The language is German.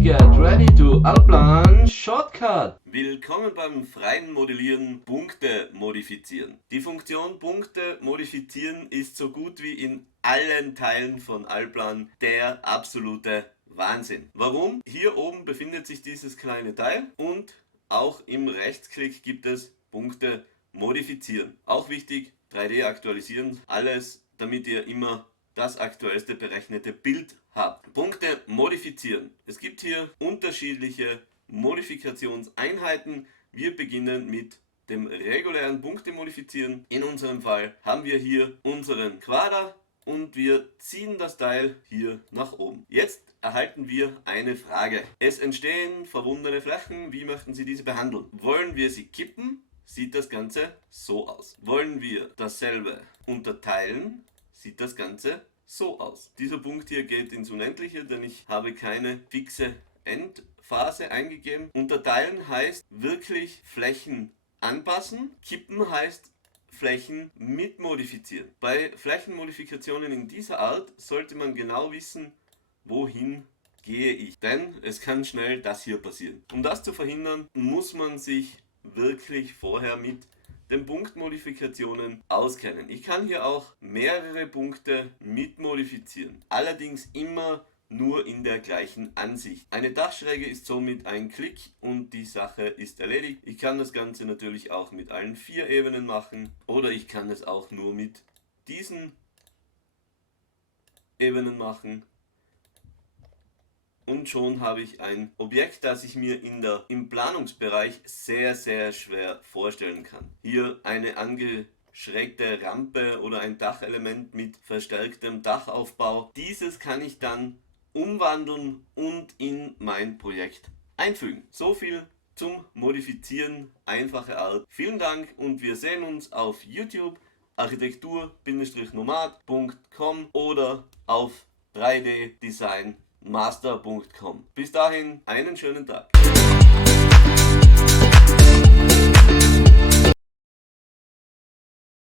get ready to Alplan Shortcut. Willkommen beim freien Modellieren Punkte modifizieren. Die Funktion Punkte modifizieren ist so gut wie in allen Teilen von Alplan der absolute Wahnsinn. Warum? Hier oben befindet sich dieses kleine Teil und auch im Rechtsklick gibt es Punkte modifizieren. Auch wichtig, 3D aktualisieren, alles damit ihr immer das aktuellste berechnete Bild habt. Punkte modifizieren. Es gibt hier unterschiedliche Modifikationseinheiten. Wir beginnen mit dem regulären Punkte modifizieren. In unserem Fall haben wir hier unseren Quader und wir ziehen das Teil hier nach oben. Jetzt erhalten wir eine Frage. Es entstehen verwundene Flächen. Wie möchten Sie diese behandeln? Wollen wir sie kippen? Sieht das Ganze so aus. Wollen wir dasselbe unterteilen? Sieht das Ganze so aus. Dieser Punkt hier geht ins Unendliche, denn ich habe keine fixe Endphase eingegeben. Unterteilen heißt wirklich Flächen anpassen. Kippen heißt Flächen mitmodifizieren. Bei Flächenmodifikationen in dieser Art sollte man genau wissen, wohin gehe ich. Denn es kann schnell das hier passieren. Um das zu verhindern, muss man sich wirklich vorher mit den Punktmodifikationen auskennen. Ich kann hier auch mehrere Punkte mitmodifizieren. Allerdings immer nur in der gleichen Ansicht. Eine Dachschräge ist somit ein Klick und die Sache ist erledigt. Ich kann das Ganze natürlich auch mit allen 4 Ebenen machen oder ich kann es auch nur mit diesen Ebenen machen. Und schon habe ich ein Objekt, das ich mir im Planungsbereich sehr, sehr schwer vorstellen kann. Hier eine angeschrägte Rampe oder ein Dachelement mit verstärktem Dachaufbau. Dieses kann ich dann umwandeln und in mein Projekt einfügen. So viel zum Modifizieren, einfache Art. Vielen Dank und wir sehen uns auf YouTube, architektur-nomad.com oder auf 3ddesign.master.com. Bis dahin einen schönen Tag.